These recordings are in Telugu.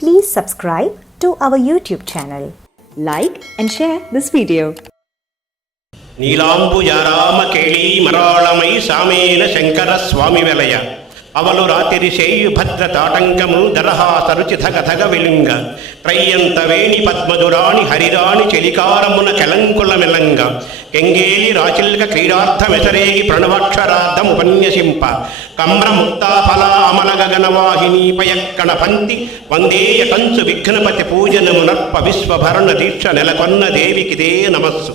Please subscribe to our YouTube channel. Like and share this video. నీలాంబుజారామ కేళీ మరాళమై సామేన Shankara స్వామి వెలయ అవలు రాతిరి శేయు భద్ర తాటంకము దరహాసరుచి ధగ ధగ వెలింగ త్రయ్యంత వేణి పద్మధురాణి హరిరాణి చెలికారమున కెలంకుల మెలంగ కెంగేలి రాచిల్క క్రీడార్థ మెసరేగి ప్రణవాక్షరార్థముపన్యసింప కమ్ర ముక్తాఫల అమల గగనవాహిని పయక్కణ పంతి వందేయ కంచు విఘ్నపతి పూజనమునర్ప విశ్వభరణ దీక్ష నెలకొన్న దేవికిదే నమస్సు.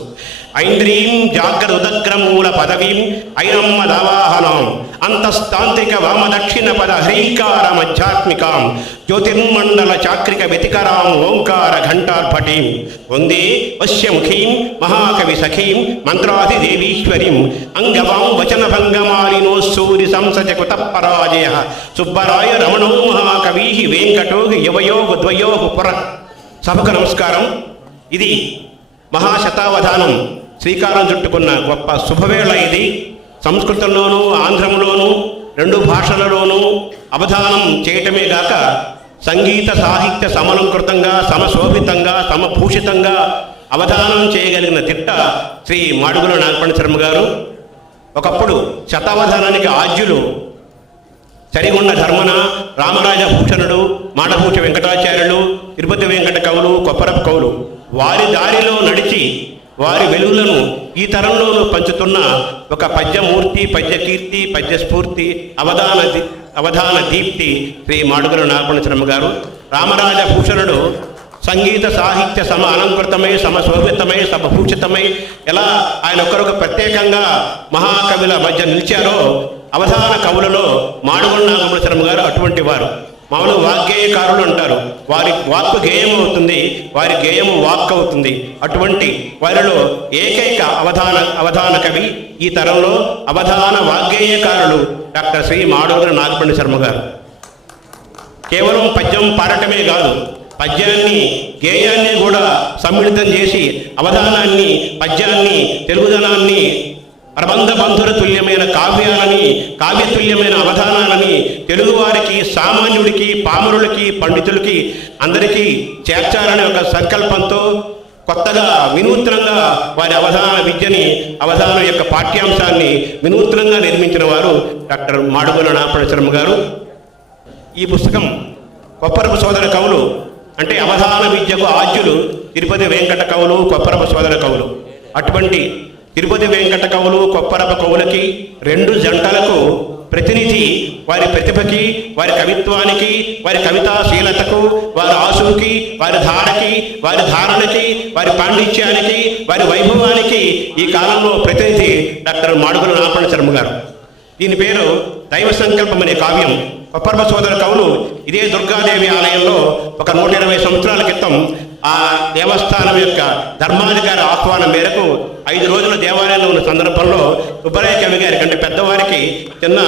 ఐంద్రీం జాగ్రదుదగ్రమూల పదవీం ఐనమ్మ దావాహనాం అంతస్తాంత్రిక వామదక్షిణ పద హ్రీంకారమధ్యాత్మికాం జ్యోతిర్మండల చాక్రిక వ్యతికరాం ఓంకార ఘంటార్భటీం వందే వశ్యముఖీం మహాకవి సఖీం మంత్రాది దేవీశ్వరీం అంగవాం వచనభంగమాలినో సూరి సంసజ కృత పరాజయ సుబ్బరాయ రమణో మహాకవీ వెంకటో యవయో ద్వయో పుర సభకు నమస్కారం. ఇది మహాశతావధానం. శ్రీకారం చుట్టుకున్న గొప్ప శుభవేళ ఇది. సంస్కృతంలోనూ ఆంధ్రంలోనూ రెండు భాషలలోనూ అవధానం చేయటమే గాక సంగీత సాహిత్య సమలంకృతంగా సమశోభితంగా సమభూషితంగా అవధానం చేయగలిగిన తిట్ట శ్రీ మాడుగుల నాగపణ శర్మ గారు. ఒకప్పుడు శతావధానానికి ఆద్యులు సరిగొండ ధర్మన రామరాజ భూషణుడు మాడభూష వెంకటాచార్యులు తిరుపతి వెంకట కవులు కొప్పరపు కవులు. వారి దారిలో నడిచి వారి వెలుగులను ఈ తరంలోనూ పంచుతున్న ఒక పద్యమూర్తి పద్యకీర్తి పద్యస్ఫూర్తి అవధాన అవధాన దీప్తి శ్రీ మాడుగుల నాగపణశ్రమ గారు. రామరాజ భూషణుడు సంగీత సాహిత్య సమ అలంకృతమై సమశోభితమై సమభూషితమై ఎలా ఆయన ఒకరొక ప్రత్యేకంగా మహాకవుల మధ్య నిలిచారో అవధాన కవులలో మాడుగుల నాగమణ గారు అటువంటి వారు. మామూలు వాగ్గేయకారులు అంటారు. వారి వాక్కు గేయం అవుతుంది వారి గేయము వాక్ అవుతుంది అటువంటి వారిలో ఏకైక అవధాన అవధాన కవి ఈ తరంలో అవధాన వాగ్గేయకారులు డాక్టర్ శ్రీ మాడుగుల నాగపండి శర్మ గారు. కేవలం పద్యం పాడటమే కాదు పద్యాన్ని గేయాన్ని కూడా సమ్మిళితం చేసి అవధానాన్ని పద్యాన్ని తెలుగుదనాన్ని ప్రబంధ బంధుర తుల్యమైన కావ్యాలని కావ్యతుల్యమైన అవధానాలని తెలుగువారికి సామాన్యుడికి పామరులకి పండితులకి అందరికీ చేర్చాలనే ఒక సంకల్పంతో కొత్తగా వినూత్నంగా వారి అవధాన విద్యని అవధానం యొక్క పాఠ్యాంశాన్ని వినూత్నంగా నిర్మించిన వారు డాక్టర్ మాడుగుల నాపణ గారు. ఈ పుస్తకం కొప్పరపు సోదర కవులు అంటే అవధాన విద్యకు ఆద్యులు తిరుపతి వెంకట కవులు కొప్పరపు సోదర కవులు. అటువంటి తిరుపతి వెంకట కవులు కొప్పరప కవులకి రెండు జంటలకు ప్రతినిధి వారి ప్రతిభకి వారి కవిత్వానికి వారి కవితాశీలతకు వారి ఆశువుకి వారి ధారకి వారి ధారణకి వారి పాండిత్యానికి వారి వైభవానికి ఈ కాలంలో ప్రతినిధి డాక్టర్ మాడుగుల నారాయణ శర్మ గారు. దీని పేరు దైవ సంకల్పం అనే కావ్యం. కొప్పర్మ సోదర కవులు ఇదే దుర్గాదేవి ఆలయంలో ఒక నూట ఇరవై సంవత్సరాల క్రితం ఆ దేవస్థానం యొక్క ధర్మాధికారి ఆహ్వానం మేరకు ఐదు రోజులు దేవాలయంలో ఉన్న సందర్భంలో సుబ్బరాయ కవి గారి కంటే పెద్దవారికి చిన్న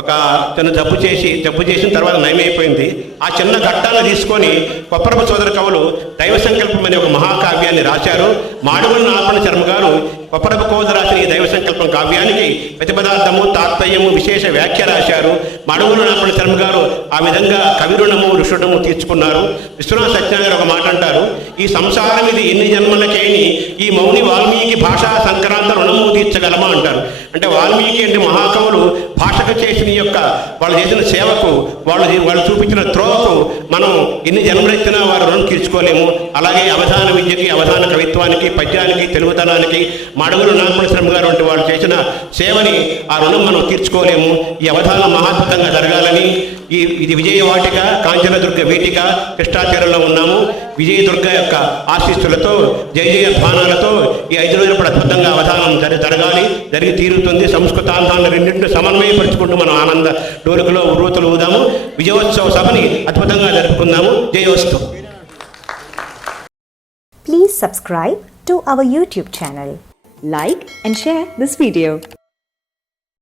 ఒక చిన్న జబ్బు చేసి జబ్బు చేసిన తర్వాత నయమైపోయింది. ఆ చిన్న ఘట్టాన్ని తీసుకొని కొప్పరపు సోదర కవులు దైవ సంకల్పం అనే ఒక మహాకావ్యాన్ని రాశారు. మాడుగుల నాపణ శర్మ గారు కొప్పరపు కోద రాసిన ఈ దైవ సంకల్పం కావ్యానికి ప్రతిపదార్థము తాత్పర్యము విశేష వ్యాఖ్య రాశారు. మాడుగుల నాపణ శర్మ గారు ఆ విధంగా కవిరుణము ఋషుడము తీర్చుకున్నారు. విశ్వనాథ సత్యనారాయణ ఒక మాట అంటారు. ఈ సంసారం ఇది ఎన్ని జన్మలకేని ఈ మౌని వాల్మీకి భాషా సంక్రాంత రుణము తీర్చగలమా అంటారు. అంటే వాల్మీకి అంటే మహాకవులు భాషకు చేసిన యొక్క వాళ్ళు చేసిన సేవకు వాళ్ళు వాళ్ళు చూపించిన త్రోవకు మనం ఎన్ని జన్మలెత్తినా వారు రుణం తీర్చుకోలేము. అలాగే అవధాన విద్యకి అవధాన కవిత్వానికి పద్యానికి తెలుగుతనానికి మడవులు నాగమణ శ్రమ గారు వంటి వాళ్ళు చేసిన సేవని ఆ రుణం మనం తీర్చుకోలేము. ఈ అవధానం మహాద్భుతంగా జరగాలని ఈ ఇది విజయవాటిక కాంచనదుర్గ వీటిక కృష్ణాచార్యంలో ఉన్నాము. విజయదుర్గ యొక్క ఆశీస్సులతో జయ జయ ధ్వానాలతో ఈ ఐదు రోజుల పాటు అద్భుతంగా అవధానం జరి జరగాలి. జరిగి తీరుతుంది. సంస్కృతాంధాన్ని రెండింటిని సమన్వయపరుచుకుంటూ మనం ఆనంద డోలుకలో రూతులు ఊదాము. విజయోత్సవ సభని అద్భుతంగా జరుపుకుందాము. జయోత్సవం Please subscribe to our YouTube channel. Like and share this video.